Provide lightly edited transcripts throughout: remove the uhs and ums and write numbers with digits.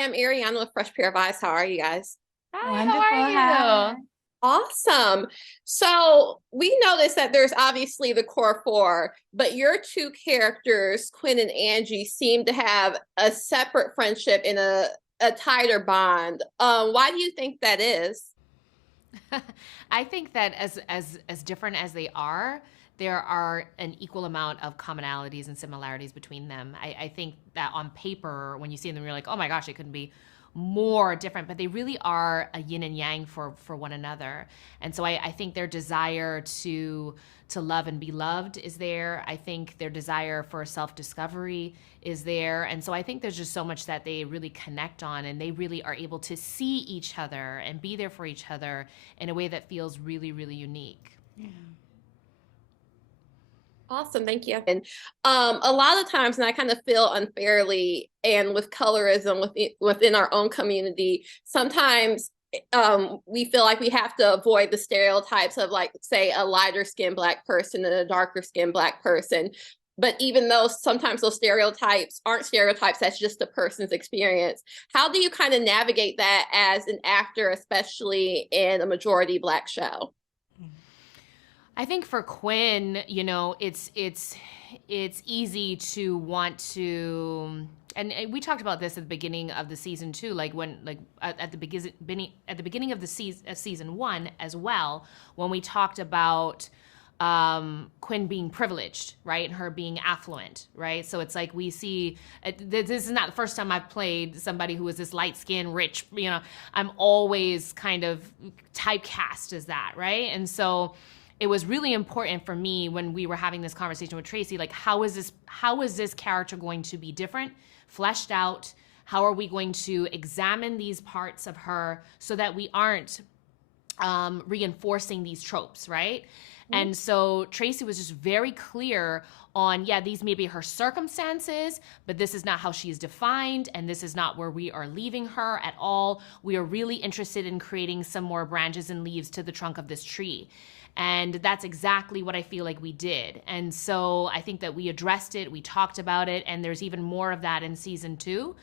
I'm Ariana with Fresh Pair of Eyes. How are you guys? Hi, how Wonderful. are Hi. you? Awesome. So we noticed that there's obviously the core four, but your two characters, Quinn and Angie, seem to have a separate friendship and a tighter bond. Why do you think that is? I think that as different as they are, there are an equal amount of commonalities and similarities between them. I think that on paper, when you see them, you're like, oh my gosh, it couldn't be more different, but they really are a yin and yang for one another. And so I think their desire to love and be loved is there. I think their desire for self-discovery is there. And so I think there's just so much that they really connect on, and they really are able to see each other and be there for each other in a way that feels really, really unique. Yeah. Awesome, thank you. And a lot of times, and I kind of feel unfairly, and with colorism within our own community, sometimes we feel like we have to avoid the stereotypes of, like, say, a lighter skinned Black person and a darker skinned Black person. But even though sometimes those stereotypes aren't stereotypes, that's just a person's experience. How do you kind of navigate that as an actor, especially in a majority Black show? I think for Quinn, it's easy to want to, and we talked about this at the beginning of the season too, like when like at the beginning of the season one as well, when we talked about Quinn being privileged, right, and her being affluent, right. So it's like we see this is not the first time I've played somebody who is this light skinned, rich. I'm always kind of typecast as that, right, and so it was really important for me when we were having this conversation with Tracy, like how is this character going to be different, fleshed out? How are we going to examine these parts of her so that we aren't reinforcing these tropes, right? And so Tracy was just very clear on, yeah, these may be her circumstances, but this is not how she is defined, and this is not where we are leaving her at all. We are really interested in creating some more branches and leaves to the trunk of this tree. And that's exactly what I feel like we did. And so I think that we addressed it, we talked about it, and there's even more of that in season two.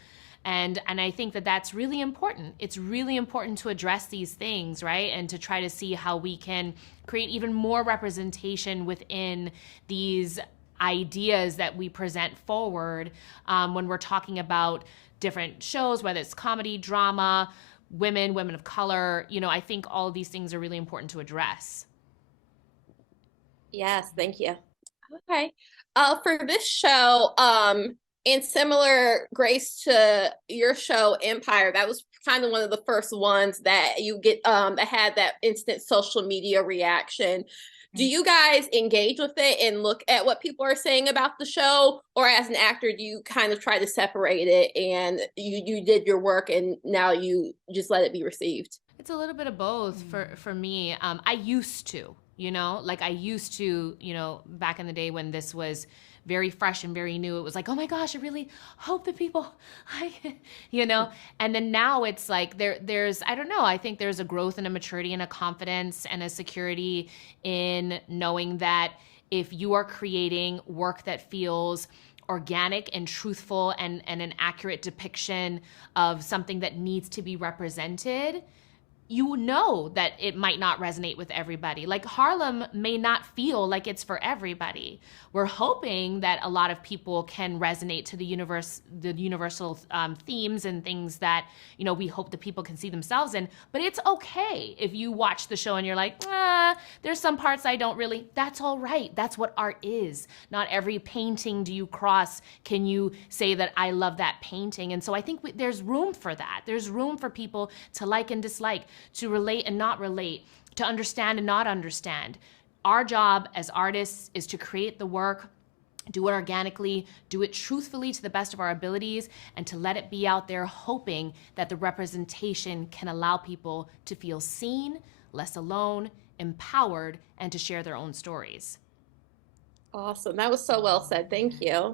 And I think that that's really important. It's really important to address these things, right? And to try to see how we can create even more representation within these ideas that we present forward when we're talking about different shows, whether it's comedy, drama, women of color. I think all of these things are really important to address. Yes, thank you. Okay. For this show, in similar grace to your show Empire, that was kind of one of the first ones that you get that had that instant social media reaction. Do you guys engage with it and look at what people are saying about the show, or as an actor, do you kind of try to separate it and you did your work and now you just let it be received? It's a little bit of both for me. I used to, like I used to, back in the day when this was very fresh and very new. It was like, oh my gosh, I really hope that people like it, And then now it's like there's I don't know. I think there's a growth and a maturity and a confidence and a security in knowing that if you are creating work that feels organic and truthful and an accurate depiction of something that needs to be represented, you know that it might not resonate with everybody. Like Harlem may not feel like it's for everybody. We're hoping that a lot of people can resonate to the universal themes and things that we hope that people can see themselves in. But it's okay if you watch the show and you're like, there's some parts I don't really. That's all right. That's what art is. Not every painting do you cross can you say that I love that painting. And so I think there's room for that. There's room for people to like and dislike, to relate and not relate, to understand and not understand. Our job as artists is to create the work, do it organically, do it truthfully to the best of our abilities, and to let it be out there, hoping that the representation can allow people to feel seen, less alone, empowered, and to share their own stories. Awesome. That was so well said. Thank you.